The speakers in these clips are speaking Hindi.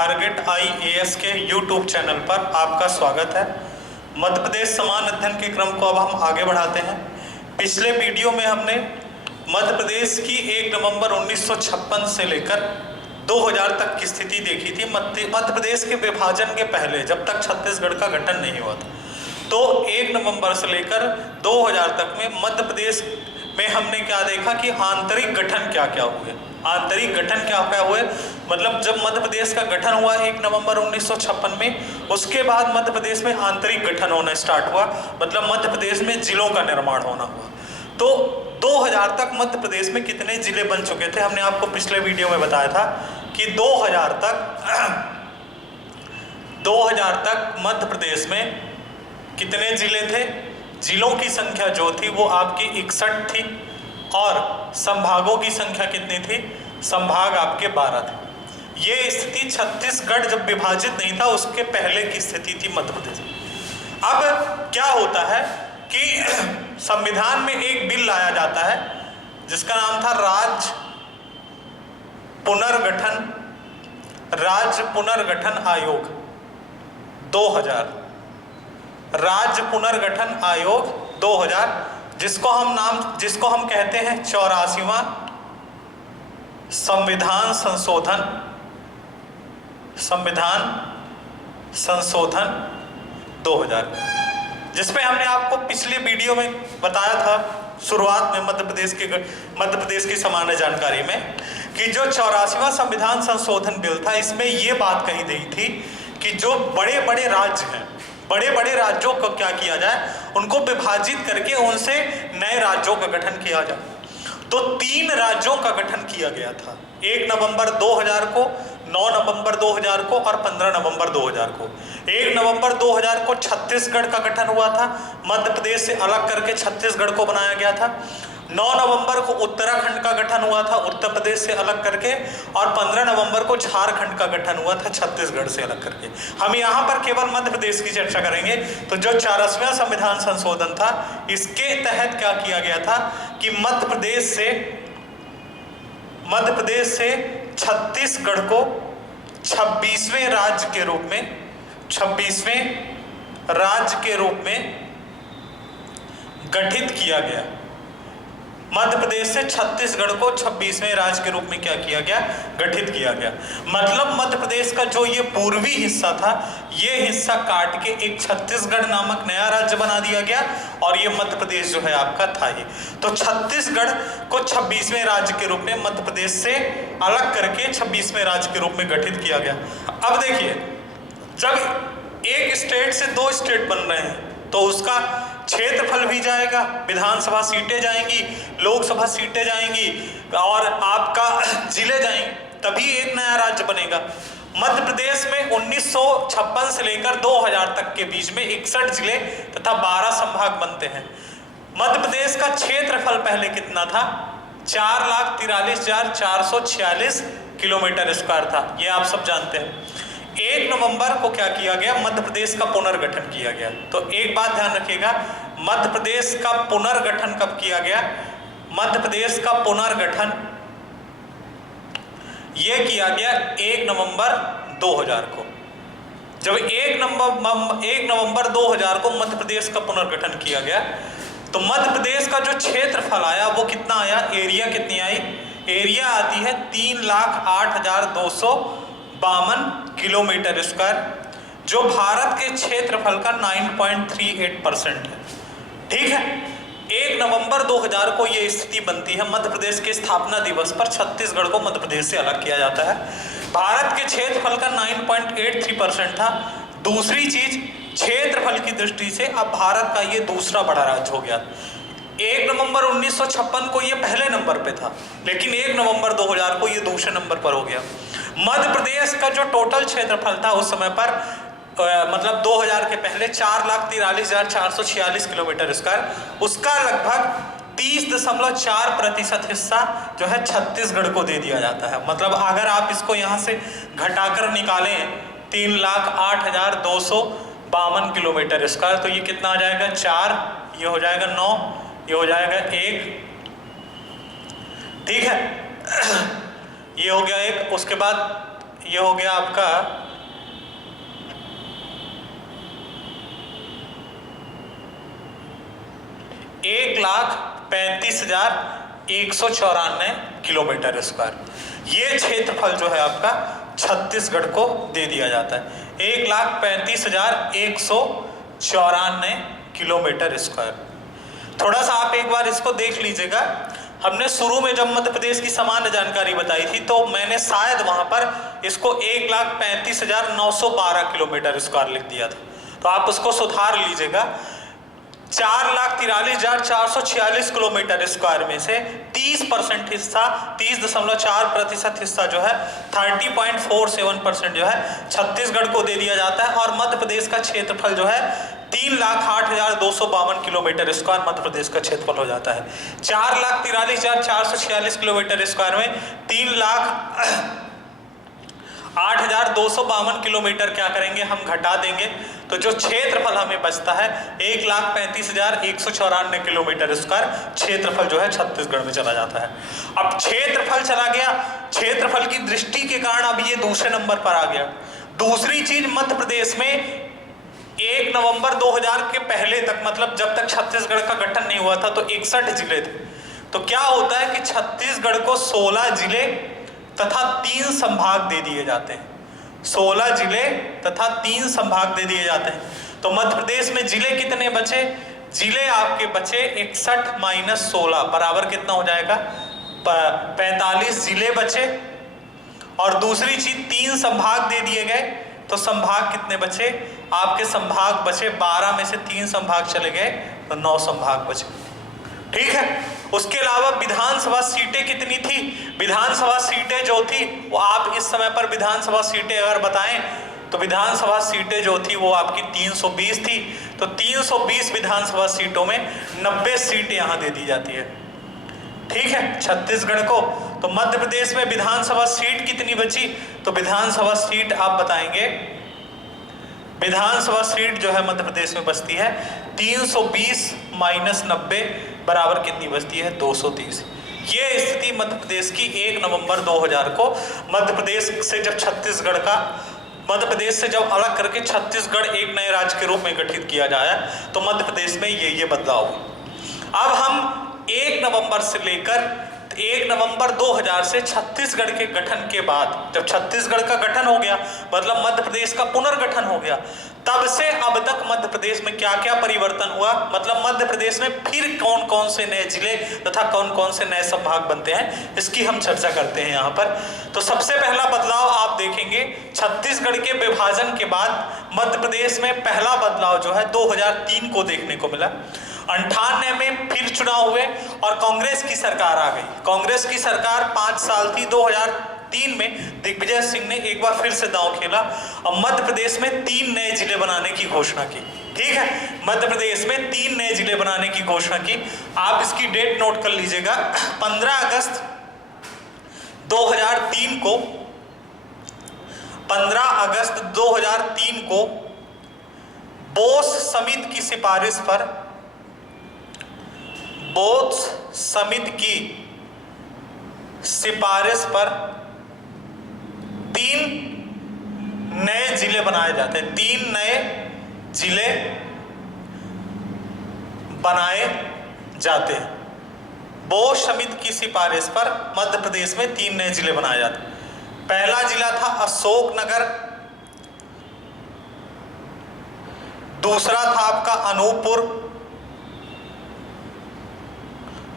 टारगेट IAS के YouTube चैनल पर आपका स्वागत है। मध्य प्रदेश समान अध्ययन के क्रम को अब हम आगे बढ़ाते हैं। पिछले वीडियो में हमने मध्य प्रदेश की 1 नवंबर 1956 से लेकर 2000 तक की स्थिति देखी थी। मध्य प्रदेश के विभाजन के पहले, जब तक छत्तीसगढ़ का गठन नहीं हुआ था, तो 1 नवंबर से लेकर 2000 तक में मध्य प्रदेश में हमने क्या देखा कि आंतरिक गठन क्या क्या हुए। आंतरिक गठन क्या क्या हुए मतलब जब मध्य प्रदेश का गठन हुआ 1 नवंबर 1956 में, उसके बाद मध्य प्रदेश में आंतरिक गठन होना स्टार्ट हुआ, मतलब मध्य प्रदेश में जिलों का निर्माण होना हुआ। तो 2000 तक मध्य प्रदेश में कितने जिले बन चुके थे, हमने आपको पिछले वीडियो में बताया था कि 2000 तक मध्य प्रदेश में कितने जिले थे। जिलों की संख्या जो थी वो आपकी 61 थी और संभागों की संख्या कितनी थी, संभाग आपके 12 थे। ये स्थिति छत्तीसगढ़ जब विभाजित नहीं था उसके पहले की स्थिति थी मध्य प्रदेश। अब क्या होता है कि संविधान में एक बिल लाया जाता है जिसका नाम था राज्य पुनर्गठन आयोग 2000, राज्य पुनर्गठन आयोग 2000, जिसको हम कहते हैं 84वां संविधान संशोधन 2000, जिसपे हमने आपको पिछले वीडियो में बताया था शुरुआत में मध्य प्रदेश की सामान्य जानकारी में कि जो 84वां संविधान संशोधन बिल था, इसमें ये बात कही गई थी कि जो बड़े बड़े राज्य हैं, बड़े बड़े राज्यों को क्या किया जाए, उनको विभाजित करके उनसे नए राज्यों का गठन किया जाए। तो 3 राज्यों का गठन किया गया था, 1 नवंबर 2000 को, 9 नवंबर 2000 को और 15 नवंबर 2000 को। 1 नवंबर 2000 को छत्तीसगढ़ का गठन हुआ था, मध्य प्रदेश से अलग करके छत्तीसगढ़ को बनाया गया था। 9 नवंबर को उत्तराखंड का गठन हुआ था, उत्तर प्रदेश से अलग करके, और 15 नवंबर को झारखंड का गठन हुआ था, छत्तीसगढ़ से अलग करके। हम यहाँ पर केवल मध्य प्रदेश की चर्चा करेंगे। तो जो 84वां संविधान संशोधन था, इसके तहत क्या किया गया था कि मध्य प्रदेश से छत्तीसगढ़ को 26वें राज्य के रूप में गठित किया गया। मध्य प्रदेश से छत्तीसगढ़ को 26वें राज्य के रूप में क्या किया गया, गठित किया गया। मतलब मध्य प्रदेश का जो ये पूर्वी हिस्सा था, ये हिस्सा काट के एक छत्तीसगढ़ नामक नया राज्य बना दिया गया और ये मध्य प्रदेश जो है आपका था ही। तो छत्तीसगढ़ को 26वें राज्य के रूप में मध्य प्रदेश से अलग करके 26वें राज्य के रूप में गठित किया गया। अब देखिए, जब एक स्टेट से 2 स्टेट बन रहे हैं तो उसका क्षेत्रफल भी जाएगा, विधानसभा सीटें जाएंगी, लोकसभा सीटें जाएंगी और आपका जिले जाएंगे, तभी एक नया राज्य बनेगा। मध्य प्रदेश में 1956 से लेकर 2000 तक के बीच में 61 जिले तथा 12 संभाग बनते हैं। मध्य प्रदेश का क्षेत्रफल पहले कितना था, 4,43,446 किलोमीटर स्क्वायर था, ये आप सब जानते हैं। 1 नवंबर को क्या किया गया, मध्य प्रदेश का पुनर्गठन किया गया। तो एक बात ध्यान रखिएगा, मध्य प्रदेश का पुनर्गठन कब किया गया, मध्य प्रदेश का पुनर्गठन यह किया गया 1 नवंबर 2000 को। जब 1 नवंबर 2000 को मध्य प्रदेश का पुनर्गठन किया गया, तो मध्य प्रदेश का जो क्षेत्रफल आया वो कितना आया, एरिया कितनी आई, एरिया आती है 3,08,252 किलोमीटर स्क्वायर, जो भारत के क्षेत्रफल का 9.38% है। ठीक है, 1 नवंबर 2000 को ये स्थिति बनती है। मध्य प्रदेश के स्थापना दिवस पर छत्तीसगढ़ को मध्य प्रदेश से अलग किया जाता है। भारत के क्षेत्रफल का 9.83% था। दूसरी चीज, क्षेत्रफल की दृष्टि से अब भारत का ये दूसरा बड़ा राज्य हो गया। 1 नवंबर 1956 को ये पहले नंबर पे था, लेकिन 1 नवंबर 2000 को ये दूसरे नंबर पर हो गया। मध्य प्रदेश का जो टोटल क्षेत्रफल था उस समय पर मतलब 2000 के पहले 4,43,446 किलोमीटर स्क्वायर, उसका लगभग 30.4% हिस्सा जो है छत्तीसगढ़ को दे दिया जाता है। मतलब अगर आप इसको यहाँ से घटाकर निकालें 3,08,252 किलोमीटर स्क्वायर, तो ये कितना आ जाएगा, 4, ये हो जाएगा 9, ये हो जाएगा 1, ठीक है, ये हो गया 1। उसके बाद ये हो गया आपका 1,35,194 किलोमीटर स्क्वायर। ये क्षेत्रफल जो है आपका छत्तीसगढ़ को दे दिया जाता है, 1,35,194 किलोमीटर स्क्वायर। थोड़ा सा आप एक बार इसको देख लीजिएगा। हमने शुरू में जब मध्य प्रदेश की सामान्य जानकारी बताई थी तो मैंने शायद वहां पर इसको 1,35,912 किलोमीटर स्क्वायर लिख दिया था, तो आप उसको सुधार लीजिएगा। 4,43,446 किलोमीटर स्क्वायर में से 30% हिस्सा, 30.4% हिस्सा जो है 30.47% जो है छत्तीसगढ़ को दे दिया जाता है। और मध्य प्रदेश का क्षेत्रफल जो है 3,08,252 किलोमीटर स्क्वायर मध्य प्रदेश का क्षेत्रफल हो जाता है। 4,43,446 किलोमीटर स्क्वायर में 3,08,252 किलोमीटर क्या करेंगे, हम घटा देंगे, तो जो क्षेत्रफल हमें बचता है 1,35,194 किलोमीटर स्क्वायर क्षेत्रफल जो है छत्तीसगढ़ में चला जाता है। अब क्षेत्रफल चला गया, क्षेत्रफल की दृष्टि के कारण अब ये दूसरे नंबर पर आ गया। दूसरी चीज, मध्य प्रदेश में 1 नवंबर 2000 के पहले तक, मतलब जब तक छत्तीसगढ़ का गठन नहीं हुआ था, तो 61 जिले थे। तो क्या होता है कि छत्तीसगढ़ को 16 जिले तथा 3 संभाग दे दिए जाते हैं। 16 जिले तथा 3 संभाग दे दिए जाते हैं। तो मध्य प्रदेश में जिले कितने बचे? जिले आपके बचे 61 माइनस 16 बराबर कितना हो जाएगा, 45 जिले बचे। और दूसरी चीज 3 संभाग दे दिए गए, तो संभाग कितने बचे आपके? संभाग बचे 12 में से 3 संभाग चले गए तो 9 संभाग बचे। ठीक है। उसके अलावा विधानसभा सीटें कितनी थी? विधानसभा सीटें जो थी वो आप इस समय पर विधानसभा सीटें अगर बताएं तो विधानसभा सीटें जो थी वो आपकी 320 थी। तो 320 विधानसभा सीटों में 90 सीटें यहां दे दी जाती है। ठीक है, छत्तीसगढ़ को। तो मध्य प्रदेश में विधानसभा सीट कितनी बची? तो विधानसभा सीट आप बताएंगे, विधानसभा सीट जो है मध्य प्रदेश में बचती है 320 माइनस 90 बराबर कितनी बचती है? 230। ये स्थिति मध्य प्रदेश की 1 नवंबर 2000 को मध्य प्रदेश से जब छत्तीसगढ़ का, मध्य प्रदेश से जब अलग करके छत्तीसगढ़ एक नए राज्य के रूप में गठित किया जाए तो मध्य प्रदेश में ये बदलाव हुए। अब हम 1 नवंबर से लेकर 1 नवंबर 2000 से छत्तीसगढ़ के गठन के बाद, जब छत्तीसगढ़ का गठन हो गया मतलब मध्य प्रदेश का पुनर्गठन हो गया, तब से अब तक मध्य प्रदेश में क्या क्या परिवर्तन हुआ, मतलब मध्य प्रदेश में फिर कौन कौन से नए जिले तथा कौन कौन से नए संभाग बनते हैं, इसकी हम चर्चा करते हैं यहाँ पर। तो सबसे पहला बदलाव आप देखेंगे, छत्तीसगढ़ के विभाजन के बाद मध्य प्रदेश में पहला बदलाव जो है 2003 को देखने को मिला। 98 में फिर चुनाव हुए और कांग्रेस की सरकार आ गई। कांग्रेस की सरकार 5 साल थी। 2003 में दिग्विजय सिंह ने एक बार फिर से दांव खेला और मध्य प्रदेश में 3 नए जिले बनाने की घोषणा की। ठीक है, मध्य प्रदेश में 3 नए जिले बनाने की घोषणा की। आप इसकी डेट नोट कर लीजिएगा। 15 अगस्त 2003 को 15 अगस्त 2003 को बोस समिति की सिफारिश पर, बोस समिति की सिफारिश पर 3 नए जिले बनाए जाते हैं। 3 नए जिले बनाए जाते हैं। बोस समिति की सिफारिश पर मध्य प्रदेश में 3 नए जिले बनाए जाते हैं। पहला जिला था अशोकनगर, दूसरा था आपका अनूपपुर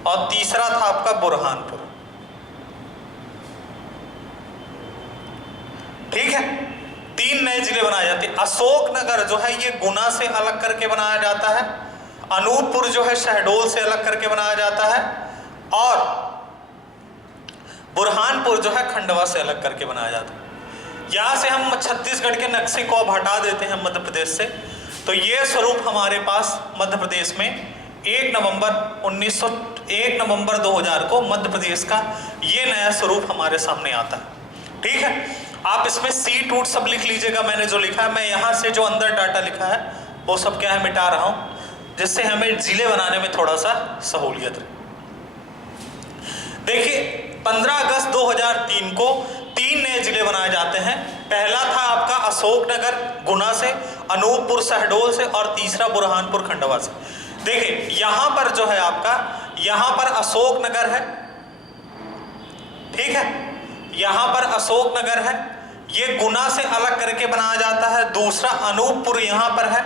और तीसरा था आपका बुरहानपुर। ठीक है, 3 नए जिले बनाए जाते हैं। अशोकनगर जो है ये गुना से अलग करके बनाया जाता है, अनूपपुर जो है शहडोल से अलग करके बनाया जाता है और बुरहानपुर जो है खंडवा से अलग करके बनाया जाता है। यहां से हम छत्तीसगढ़ के नक्शे को अब हटा देते हैं मध्य प्रदेश से। तो ये स्वरूप हमारे पास मध्य प्रदेश में 1 नवंबर 2000 को मध्य प्रदेश का ये नया स्वरूप हमारे सामने आता है। ठीक है, आप इसमें सीट रूट सब लिख लीजिएगा। मैंने जो लिखा है, मैं यहाँ से जो अंदर डाटा लिखा है वो सब क्या है मिटा रहा हूँ, जिससे हमें जिले बनाने में थोड़ा सा सहूलियत रहे। देखिए 15 अगस्त 2003 को 3 नए जिले बनाए जाते हैं। पहला था आपका अशोकनगर गुना से, अनूपपुर शहडोल से और तीसरा बुरहानपुर खंडवा से। देखिए यहां पर जो है आपका, यहां पर अशोकनगर है, ठीक है, यहां पर अशोकनगर है, ये गुना से अलग करके बनाया जाता है। दूसरा अनूपपुर यहां पर है,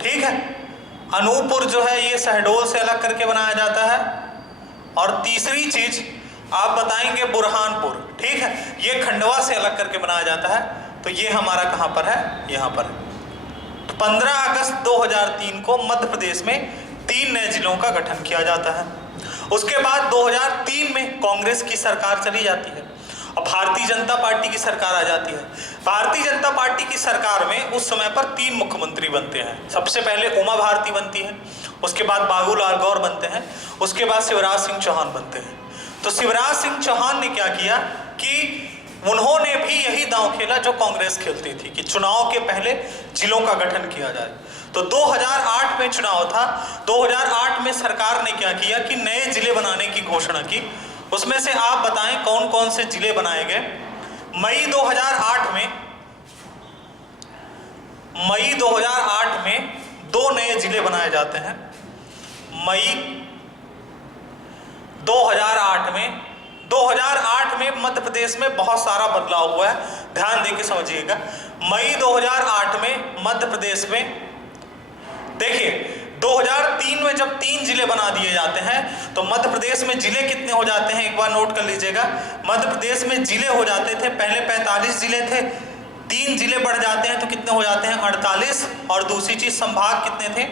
ठीक है, अनूपपुर जो है ये शहडोल से अलग करके बनाया जाता है। और तीसरी चीज आप बताएंगे बुरहानपुर, ठीक है, ये खंडवा से अलग करके बनाया जाता है। तो ये हमारा कहां पर है, यहां पर है। 15 अगस्त 2003 को मध्य प्रदेश में 3 नए जिलों का गठन किया जाता है। उसके बाद 2003 में कांग्रेस की सरकार चली जाती है और भारतीय जनता पार्टी की सरकार आ जाती है। भारतीय जनता पार्टी की सरकार में उस समय पर 3 मुख्यमंत्री बनते हैं। सबसे पहले उमा भारती बनती है, उसके बाद बाबूलाल गौर बनते हैं, उसके बाद शिवराज सिंह चौहान बनते हैं। तो शिवराज सिंह चौहान ने क्या किया कि उन्होंने भी यही दांव खेला जो कांग्रेस खेलती थी कि चुनाव के पहले जिलों का गठन किया जाए। तो 2008 में चुनाव था। 2008 में सरकार ने क्या किया कि नए जिले बनाने की घोषणा की। उसमें से आप बताएं कौन कौन से जिले बनाए गए। मई 2008 में 2 नए जिले बनाए जाते हैं। मई 2008 में मध्य प्रदेश में बहुत सारा बदलाव हुआ है, ध्यान देके समझिएगा। मई 2008 में मध्य प्रदेश में देखिए 2003 में जब 3 जिले बना दिए जाते हैं तो मध्य प्रदेश में जिले कितने हो जाते हैं, एक बार नोट कर लीजिएगा। मध्य प्रदेश में जिले हो जाते थे, पहले 45 जिले थे, 3 जिले बढ़ जाते हैं तो कितने हो जाते हैं, 48। और दूसरी चीज संभाग कितने थे,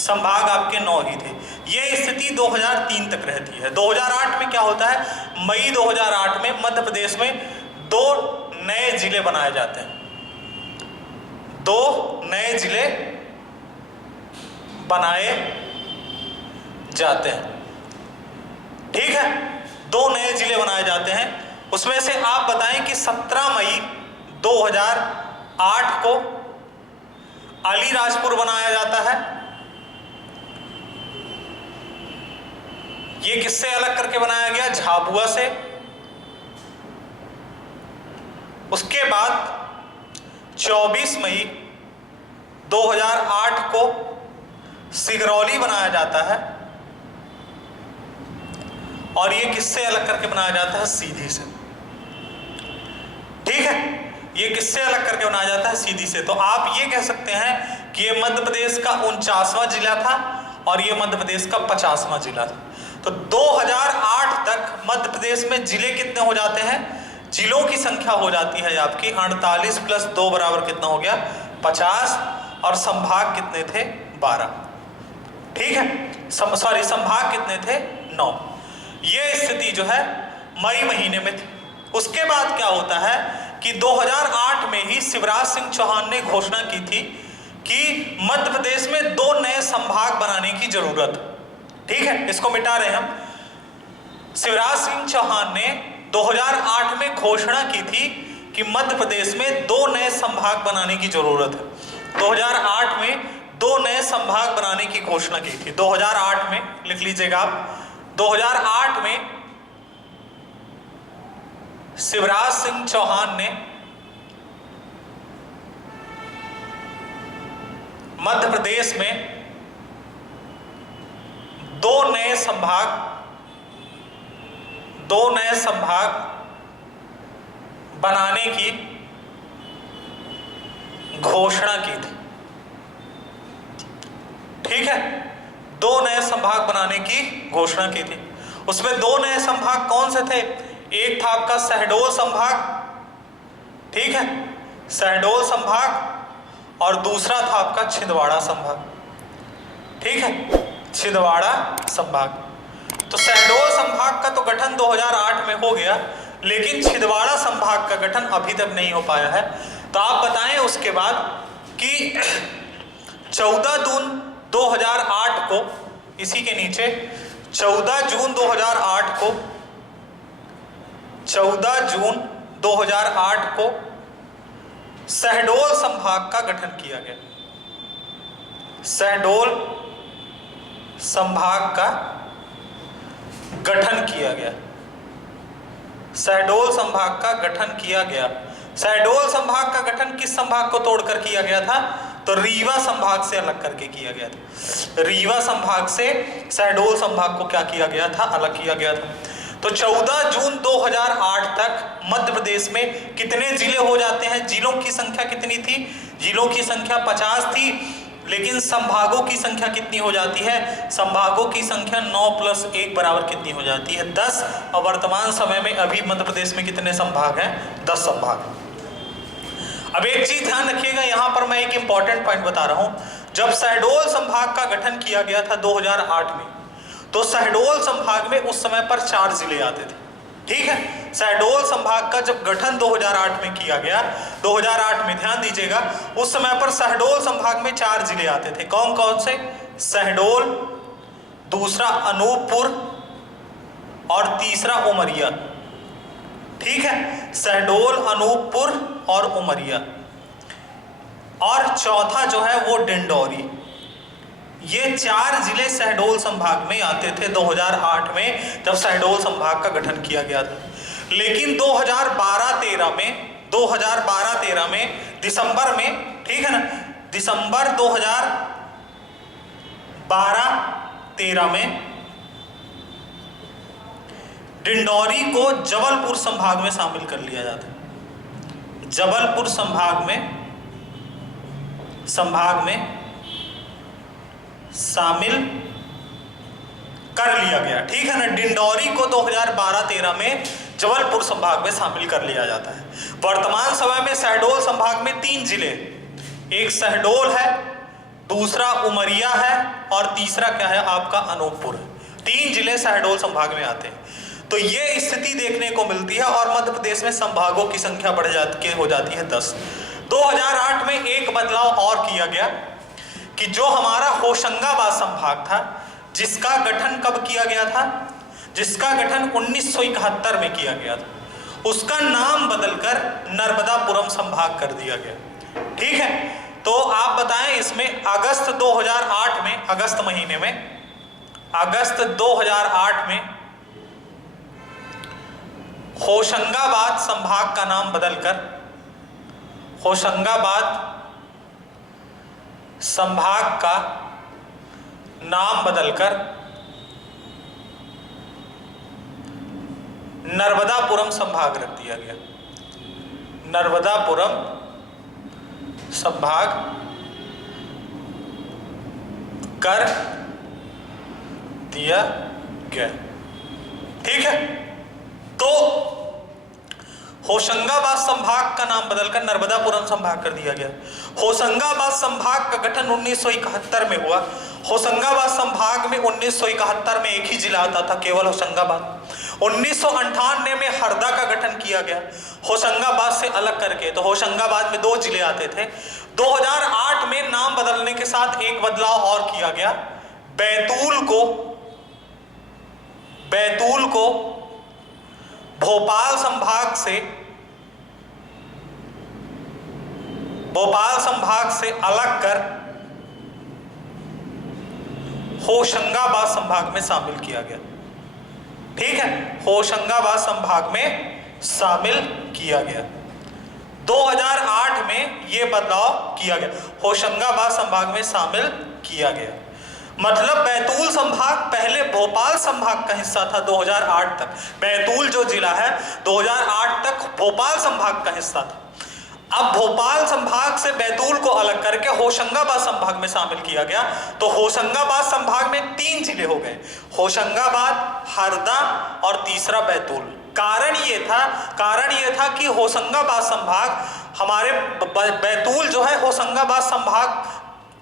संभाग आपके 9 ही थे। ये स्थिति 2003 तक रहती है। 2008 में क्या होता है, मई 2008 में मध्य प्रदेश में 2 नए जिले बनाए जाते हैं। 2 नए जिले बनाए जाते हैं, ठीक है, 2 नए जिले बनाए जाते हैं। उसमें से आप बताएं कि 17 मई 2008 को अलीराजपुर बनाया जाता है। ये किससे अलग करके बनाया गया, झाबुआ से। उसके बाद 24 मई 2008 को सिगरौली बनाया जाता है। और ये किससे अलग करके बनाया जाता है, सीधी से, ठीक है, ये किससे अलग करके बनाया जाता है, सीधी से। तो आप ये कह सकते हैं कि ये मध्य प्रदेश का 49वां जिला था और ये मध्य प्रदेश का 50वां जिला था। तो 2008 तक मध्य प्रदेश में जिले कितने हो जाते हैं, जिलों की संख्या हो जाती है आपकी 48 + 2 बराबर कितना हो गया, 50। और संभाग कितने थे, 12, ठीक है, संभाग कितने थे, 9। ये स्थिति जो है मई महीने में थी। उसके बाद क्या होता है कि 2008 में ही शिवराज सिंह चौहान ने घोषणा की थी कि मध्य प्रदेश में 2 नए संभाग बनाने की जरूरत, ठीक है, इसको मिटा रहे हम। शिवराज सिंह चौहान ने 2008 में घोषणा की थी कि मध्य प्रदेश में 2 नए संभाग बनाने की जरूरत है। 2008 में 2 नए संभाग बनाने की घोषणा की थी। 2008 में लिख लीजिएगा आप, 2008 में शिवराज सिंह चौहान ने मध्य प्रदेश में 2 नए संभाग बनाने की घोषणा की थी, ठीक है, 2 नए संभाग बनाने की घोषणा की थी। उसमें 2 नए संभाग कौन से थे, एक था आपका शहडोल संभाग, ठीक है, शहडोल संभाग, और दूसरा था आपका छिंदवाड़ा संभाग, ठीक है, छिंदवाड़ा संभाग। तो शहडोल संभाग का तो गठन 2008 में हो गया, लेकिन छिंदवाड़ा संभाग का गठन अभी तक नहीं हो पाया है। तो आप बताएं उसके बाद कि 14 जून 2008 को, इसी के नीचे 14 जून 2008 को, 14 जून 2008 को शहडोल संभाग का गठन किया गया। शहडोल संभाग का गठन किया गया। शहडोल संभाग का गठन किया गया। शहडोल संभाग का गठन किस संभाग को तोड़कर किया गया था? तो रीवा संभाग से अलग करके किया गया था। रीवा संभाग से शहडोल संभाग को क्या किया गया था? अलग किया गया था। तो 14 जून 2008 तक मध्य प्रदेश में कितने जिले हो जाते हैं? जिलों की संख्या कितनी थी? जिलों की संख्या 50 थी, लेकिन संभागों की संख्या कितनी हो जाती है? संभागों की संख्या 9 + 1 बराबर कितनी हो जाती है? 10। और वर्तमान समय में अभी मध्य प्रदेश में कितने संभाग हैं? 10 संभाग। अब एक चीज ध्यान रखिएगा, यहां पर मैं एक इंपॉर्टेंट पॉइंट बता रहा हूं। जब शहडोल संभाग का गठन किया गया था 2008 में, तो शहडोल संभाग में उस समय पर 4 जिले आते थे। ठीक है, शहडोल संभाग का जब गठन 2008 में किया गया, 2008 में ध्यान दीजिएगा, उस समय पर शहडोल संभाग में 4 जिले आते थे। कौन कौन से? शहडोल, दूसरा अनूपपुर और तीसरा उमरिया। ठीक है, शहडोल, अनूपपुर और उमरिया, और चौथा जो है वो डिंडौरी। ये 4 जिले शहडोल संभाग में आते थे 2008 में, जब शहडोल संभाग का गठन किया गया था। लेकिन 2012-13 में दिसंबर में, ठीक है ना, दिसंबर 2012-13 में डिंडौरी को जबलपुर संभाग में शामिल कर लिया जाता है। जबलपुर संभाग में शामिल कर लिया गया। ठीक है ना, डिंडौरी को 2012-13 में जबलपुर संभाग में शामिल कर लिया जाता है। वर्तमान समय में शहडोल संभाग में 3 जिले, एक शहडोल है, दूसरा उमरिया है और तीसरा क्या है? आपका अनूपपुर है। 3 जिले शहडोल संभाग में आते हैं। तो ये स्थिति देखने को मिलती है, और मध्य प्रदेश में संभागों की संख्या बढ़ जाती हो जाती है 10। 2008 में एक बदलाव और किया गया कि जो हमारा होशंगाबाद संभाग था, जिसका गठन कब किया गया था? जिसका गठन 1971 में किया गया था, उसका नाम बदलकर नर्मदापुरम संभाग कर दिया गया। ठीक है, तो आप बताएं, इसमें अगस्त 2008 में, अगस्त महीने में, अगस्त 2008 में होशंगाबाद संभाग का नाम बदलकर, होशंगाबाद संभाग का नाम बदलकर नर्मदापुरम संभाग रख दिया गया। नर्मदापुरम संभाग कर दिया गया। ठीक है, तो होशंगाबाद संभाग का नाम बदलकर नर्मदापुरम संभाग कर दिया गया। होशंगाबाद संभाग का गठन 1971 में हुआ। होशंगाबाद संभाग में 1971 में एक ही जिला आता था, केवल होशंगाबाद। 1998 में हरदा का गठन किया गया होशंगाबाद से अलग करके, तो होशंगाबाद में 2 जिले आते थे। 2008 में नाम बदलने के साथ एक बदलाव और किया गया, बैतूल को भोपाल संभाग से अलग कर होशंगाबाद संभाग में शामिल किया गया। ठीक है, होशंगाबाद संभाग में शामिल किया गया। 2008 में यह बदलाव किया गया, होशंगाबाद संभाग में शामिल किया गया। मतलब बैतूल संभाग पहले भोपाल संभाग का हिस्सा था 2008 तक। बैतूल जो जिला है 2008 तक भोपाल संभाग का हिस्सा था। अब भोपाल संभाग से बैतूल को अलग करके होशंगाबाद संभाग में शामिल किया गया, तो होशंगाबाद संभाग में 3 जिले हो गए, होशंगाबाद, हरदा और तीसरा बैतूल। कारण ये था कि होशंगाबाद संभाग, हमारे बैतूल जो है होशंगाबाद संभाग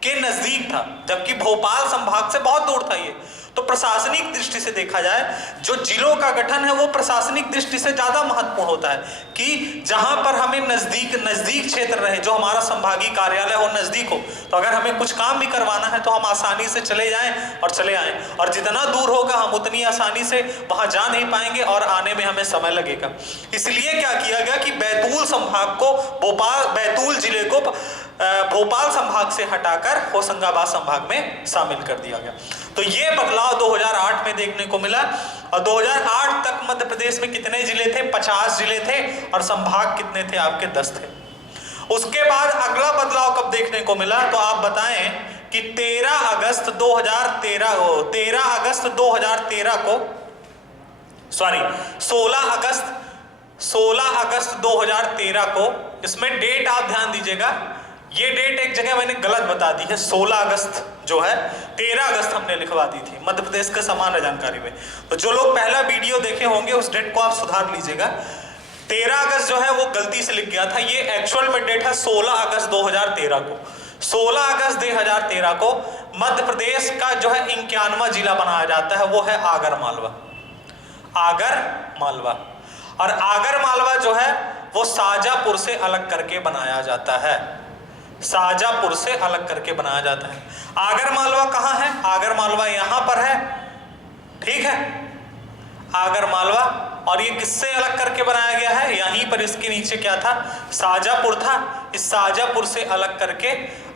के नजदीक था, जबकि भोपाल संभाग से बहुत दूर था ये। तो प्रशासनिक दृष्टि से देखा जाए, जो जिलों का गठन है वो प्रशासनिक दृष्टि से ज्यादा महत्वपूर्ण होता है कि जहां पर हमें नजदीक क्षेत्र रहे, जो हमारा संभागीय कार्यालय हो नजदीक हो, तो अगर हमें कुछ काम भी करवाना है तो हम आसानी से चले जाएं और चले आएं, और जितना दूर होगा हम उतनी आसानी से वहां जा नहीं पाएंगे और आने में हमें समय लगेगा। इसलिए क्या किया गया कि बैतूल संभाग को, बैतूल जिले को भोपाल संभाग से हटाकर होशंगाबाद संभाग में शामिल कर दिया गया। तो ये बदलाव 2008 में देखने को मिला। और 2008 तक मध्य प्रदेश में कितने जिले थे? 50 जिले थे और संभाग कितने थे आपके? 10 थे। उसके बाद अगला बदलाव कब देखने को मिला? तो आप बताएं कि 13 अगस्त 2013 को 16 अगस्त 2013 को, इसमें डेट आप ध्यान दीजिएगा, ये डेट एक जगह मैंने गलत बता दी है। 16 अगस्त जो है 13 अगस्त हमने लिखवा दी थी मध्य प्रदेश के सामान्य जानकारी में। तो जो लोग पहला वीडियो देखे होंगे उस डेट को आप सुधार लीजिएगा। 13 अगस्त जो है वो गलती से लिख गया था, ये एक्चुअल में डेट है 16 अगस्त 2013 को। 16 अगस्त 2013 को मध्य प्रदेश का जो है 51वां जिला बनाया जाता है, वो है आगर मालवा। आगर मालवा, और आगर मालवा जो है वो शाजापुर से अलग करके बनाया जाता है। शाजापुर से अलग करके बनाया जाता है। आगर मालवा कहाँ है? आगर मालवा यहां पर है, ठीक है, आगर मालवा। और ये किससे अलग करके बनाया गया है? यहीं पर इसके नीचे क्या था? शाजापुर था। इस शाजापुर से अलग करके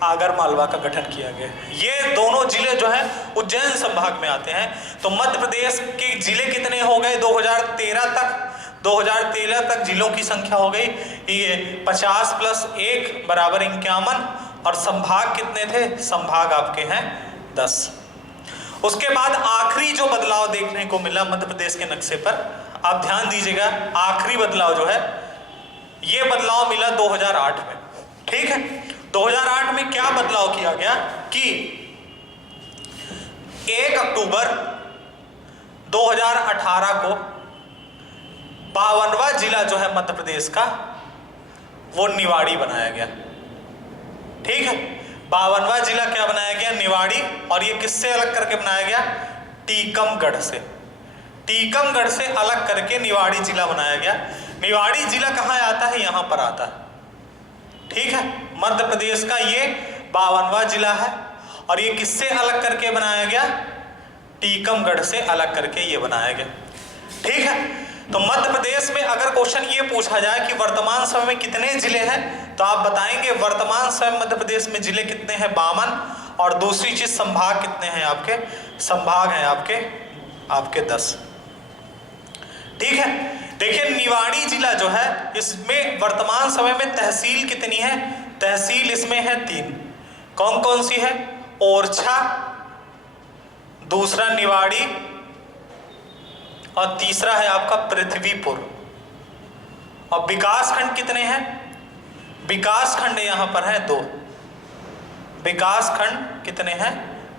आगर मालवा का गठन किया गया। ये दोनों जिले जो है उज्जैन संभाग में आते हैं। तो मध्य प्रदेश के जिले कितने हो गए 2013 तक? 2013 तक जिलों की संख्या हो गई ये 50 + 1 = 51। और संभाग कितने थे? संभाग आपके हैं 10। उसके बाद आखिरी जो बदलाव देखने को मिला मध्य प्रदेश के नक्शे पर, आप ध्यान दीजिएगा, आखिरी बदलाव जो है ये बदलाव मिला 2008 में, ठीक है। 2008 में क्या बदलाव किया गया कि 1 अक्टूबर 2018 को 52वां जिला जो है मध्य प्रदेश का वो निवाड़ी बनाया गया, ठीक है। 52वां जिला क्या बनाया गया? निवाड़ी। और ये किससे अलग करके बनाया गया? टीकमगढ़ से। टीकमगढ़ से अलग करके निवाड़ी जिला बनाया गया। निवाड़ी जिला कहाँ आता है? यहाँ पर आता है, ठीक है। मध्य प्रदेश का ये 52वां जिला है। और ये किससे अलग करके बनाया गया? टीकमगढ़ से अलग करके ये बनाया गया, ठीक है। तो मध्य प्रदेश में अगर क्वेश्चन ये पूछा जाए कि वर्तमान समय में कितने जिले हैं, तो आप बताएंगे वर्तमान समय मध्य प्रदेश में जिले कितने हैं? 52। और दूसरी चीज संभाग कितने हैं आपके? संभाग हैं आपके 10, ठीक है। देखिए निवाड़ी जिला जो है इसमें वर्तमान समय में तहसील कितनी है? तहसील इसमें है 3। कौन कौन सी है? ओरछा, दूसरा निवाड़ी, और तीसरा है आपका पृथ्वीपुर। और विकास खंड कितने हैं? विकास खंड यहां पर है 2। विकास खंड कितने हैं?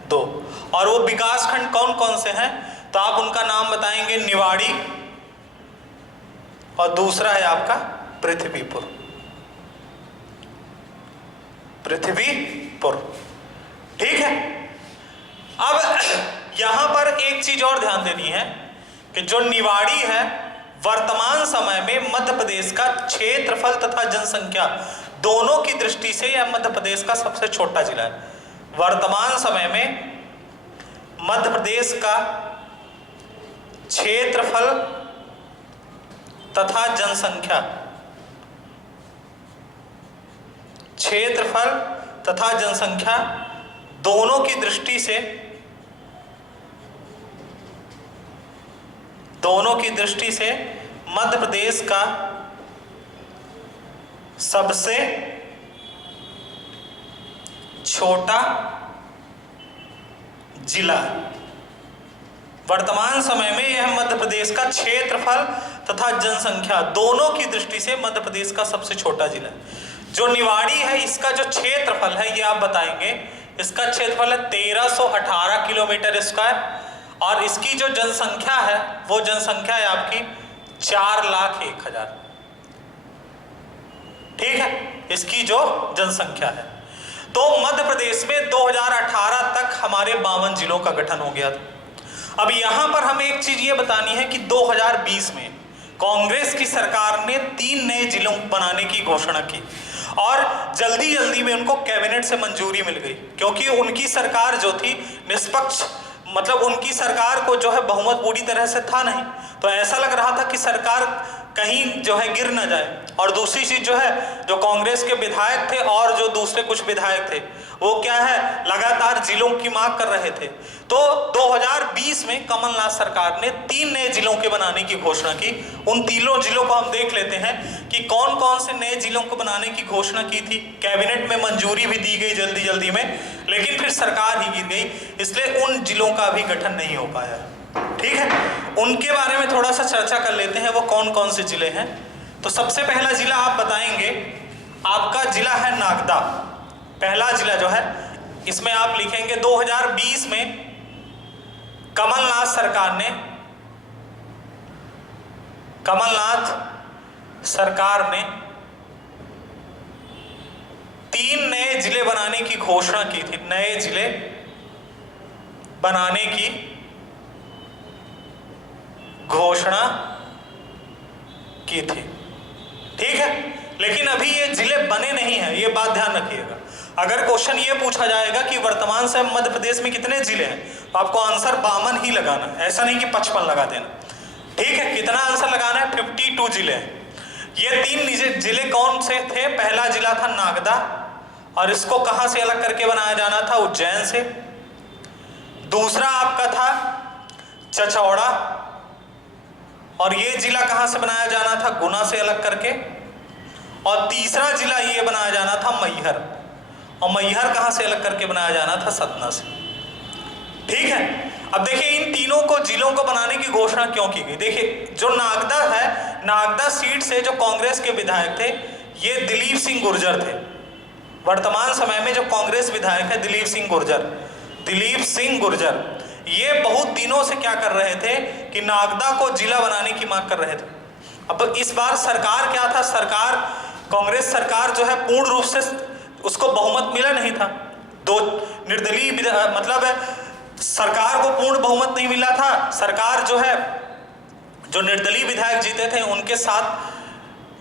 2। और वो विकास खंड कौन कौन से हैं? तो आप उनका नाम बताएंगे, निवाड़ी और दूसरा है आपका पृथ्वीपुर। पृथ्वीपुर, ठीक है। अब यहां पर एक चीज और ध्यान देनी है कि जो निवाड़ी है वर्तमान समय में मध्य प्रदेश का क्षेत्रफल तथा जनसंख्या दोनों की दृष्टि से यह मध्य प्रदेश का सबसे छोटा जिला है। वर्तमान समय में मध्य प्रदेश का क्षेत्रफल तथा जनसंख्या, क्षेत्रफल तथा जनसंख्या दोनों की दृष्टि से मध्य प्रदेश का सबसे छोटा जिला। वर्तमान समय में यह मध्य प्रदेश का क्षेत्रफल तथा जनसंख्या दोनों की दृष्टि से मध्य प्रदेश का सबसे छोटा जिला है। जो निवाड़ी है इसका जो क्षेत्रफल है ये आप बताएंगे, इसका क्षेत्रफल है 1318 किलोमीटर स्क्वायर। और इसकी जो जनसंख्या है वो जनसंख्या है आपकी 4,01,000, ठीक है, इसकी जो जनसंख्या है। तो मध्य प्रदेश में 2018 तक हमारे 52 जिलों का गठन हो गया था। अब यहां पर हमें एक चीज ये बतानी है कि 2020 में कांग्रेस की सरकार ने 3 नए जिलों बनाने की घोषणा की और जल्दी जल्दी में उनको कैबिनेट से मंजूरी मिल गई, क्योंकि उनकी सरकार जो थी निष्पक्ष, मतलब उनकी सरकार को जो है बहुमत पूरी तरह से था नहीं। तो ऐसा लग रहा था कि सरकार कहीं जो है गिर ना जाए। और दूसरी चीज जो है, जो कांग्रेस के विधायक थे और जो दूसरे कुछ विधायक थे, वो क्या है, लगातार जिलों की मांग कर रहे थे। तो 2020 में कमलनाथ सरकार ने 3 नए जिलों के बनाने की घोषणा की। उन तीनों जिलों को हम देख लेते हैं कि कौन कौन से नए जिलों को बनाने की घोषणा की थी। कैबिनेट में मंजूरी भी दी गई जल्दी जल्दी में, लेकिन फिर सरकार ही गिर गई, इसलिए उन जिलों का भी गठन नहीं हो पाया। ठीक है, उनके बारे में थोड़ा सा चर्चा कर लेते हैं, वो कौन कौन से जिले हैं। तो सबसे पहला जिला आप बताएंगे, आपका जिला है नागदा। पहला जिला जो है, इसमें आप लिखेंगे 2020 में कमलनाथ सरकार ने 3 नए जिले बनाने की घोषणा की थी। नए जिले बनाने की घोषणा की थी, ठीक है। लेकिन अभी ये जिले बने नहीं हैं, ये बात ध्यान रखिएगा। अगर क्वेश्चन ये पूछा जाएगा कि वर्तमान से मध्य प्रदेश में कितने जिले हैं, तो आपको आंसर 52 ही लगाना है, ऐसा नहीं कि 55 लगा देना। ठीक है, कितना आंसर लगाना है, 52 जिले हैं। ये 3 जिले कौन से थे? पहला जिला था नागदा, और इसको कहां से अलग करके बनाया जाना था? उज्जैन से। दूसरा आपका था चचौड़ा, और ये जिला कहां से बनाया जाना था? गुना से अलग करके। और तीसरा जिला ये बनाया जाना था मैहर, और मैहर कहां से अलग करके बनाया जाना था? सतना से। ठीक है, अब देखिए इन तीनों को जिलों को बनाने की घोषणा क्यों की गई। देखिए जो नागदा है, नागदा सीट से जो कांग्रेस के विधायक थे, ये दिलीप सिंह गुर्जर थे। वर्तमान समय में जो कांग्रेस विधायक है दिलीप सिंह गुर्जर, ये बहुत दिनों से क्या कर रहे थे कि नागदा को जिला बनाने की मांग कर रहे थे। अब इस बार सरकार क्या था, कांग्रेस सरकार जो है पूर्ण रूप से उसको बहुमत मिला नहीं था। दो निर्दलीय मतलब सरकार को पूर्ण बहुमत नहीं मिला था। सरकार जो निर्दलीय विधायक जीते थे उनके साथ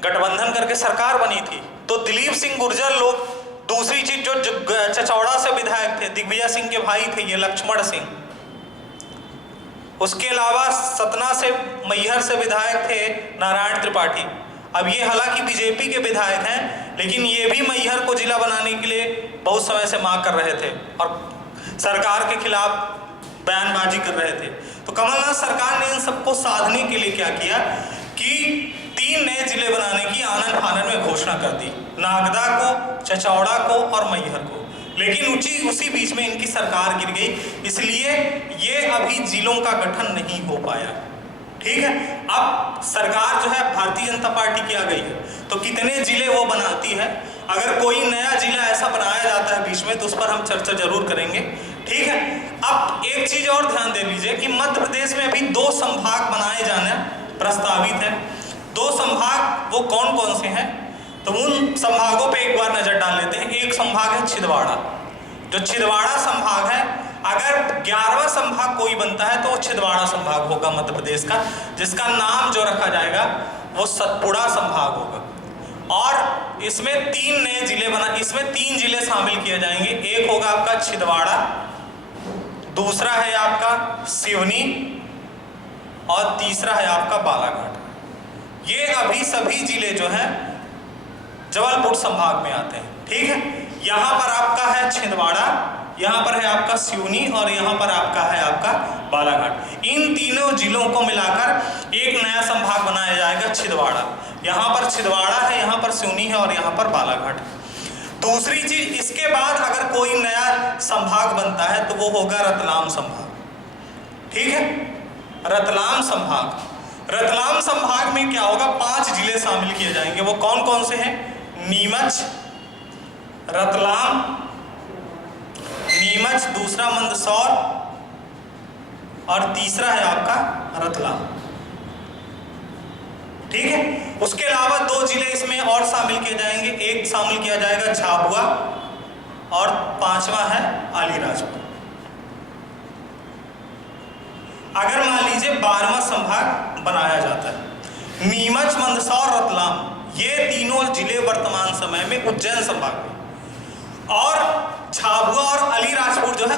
गठबंधन करके सरकार बनी थी। तो दिलीप सिंह गुर्जर लोग, दूसरी चीज जो चचौड़ा से विधायक थे, दिग्विजय सिंह के भाई थे ये लक्ष्मण सिंह, उसके अलावा सतना से मैहर से विधायक थे नारायण त्रिपाठी। अब ये हालांकि बीजेपी के विधायक हैं, लेकिन ये भी मैहर को जिला बनाने के लिए बहुत समय से मांग कर रहे थे और सरकार के खिलाफ बयानबाजी कर रहे थे। तो कमलनाथ सरकार ने इन सबको साधने के लिए क्या किया कि 3 नए जिले बनाने की आनन फानन में घोषणा कर दी, नागदा को, चचौड़ा को और मैहर को। लेकिन उसी बीच में इनकी सरकार गिर गई, इसलिए ये अभी जिलों का गठन नहीं हो पाया। ठीक है, अब सरकार जो है भारतीय जनता पार्टी की आ गई है, तो कितने जिले वो बनाती है। अगर कोई नया जिला ऐसा बनाया जाता है बीच में, तो उस पर हम चर्चा जरूर करेंगे। ठीक है, अब एक चीज और ध्यान दे लीजिए कि मध्य प्रदेश में अभी 2 संभाग बनाए जाने प्रस्तावित है। 2 संभाग वो कौन कौन से हैं, तो उन संभागों पे एक बार नजर डाल लेते हैं। एक संभाग है छिंदवाड़ा। जो छिंदवाड़ा संभाग है, अगर 11वां संभाग कोई बनता है तो वो छिंदवाड़ा संभाग होगा मध्य प्रदेश का, जिसका नाम जो रखा जाएगा वो सतपुड़ा संभाग होगा। और इसमें 3 जिले शामिल किए जाएंगे। एक होगा आपका छिंदवाड़ा, दूसरा है आपका सिवनी, और तीसरा है आपका बालाघाट। ये अभी सभी जिले जो हैं जबलपुर संभाग में आते हैं। ठीक है, यहाँ पर आपका है छिंदवाड़ा, यहाँ पर है आपका सिवनी, और यहाँ पर आपका है आपका बालाघाट। इन तीनों जिलों को मिलाकर एक नया संभाग बनाया जाएगा छिंदवाड़ा। यहाँ पर छिंदवाड़ा है, यहाँ पर सिवनी है, और यहाँ पर बालाघाट। दूसरी चीज, इसके बाद अगर कोई नया संभाग बनता है तो वो होगा रतलाम संभाग। ठीक है, रतलाम संभाग में क्या होगा, 5 जिले शामिल किए जाएंगे। वो कौन कौन से हैं? नीमच, दूसरा मंदसौर, और तीसरा है आपका रतलाम। ठीक है, उसके अलावा 2 जिले इसमें और शामिल किए जाएंगे। एक शामिल किया जाएगा झाबुआ, और 5वां है अलीराजपुर। अगर मान लीजिए 12वां संभाग बनाया जाता है, नीमच, मंदसौर, रतलाम, ये तीनों जिले वर्तमान समय में उज्जैन संभाग में, और झाबुआ और अलीराजपुर जो है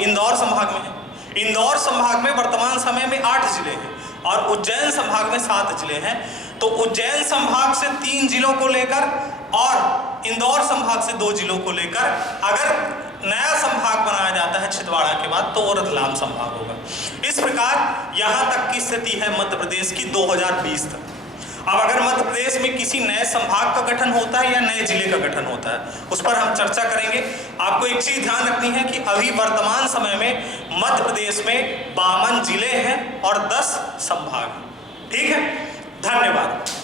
इंदौर संभाग में है। इंदौर संभाग में वर्तमान समय में 8 जिले हैं। और उज्जैन संभाग में 7 जिले हैं। तो उज्जैन संभाग से 3 जिलों को लेकर और इंदौर संभाग से 2 जिलों को लेकर अगर नया संभाग बनाया जाता है छिंदवाड़ा के बाद, तो वो रतलाम संभाग होगा। इस प्रकार यहाँ तक की स्थिति है मध्य प्रदेश की 2020 तक। अब अगर मध्य प्रदेश में किसी नए संभाग का गठन होता है या नए जिले का गठन होता है, उस पर हम चर्चा करेंगे। आपको एक चीज ध्यान रखनी है कि अभी वर्तमान समय में मध्य प्रदेश में 52 जिले हैं और 10 संभाग हैं। ठीक है, धन्यवाद।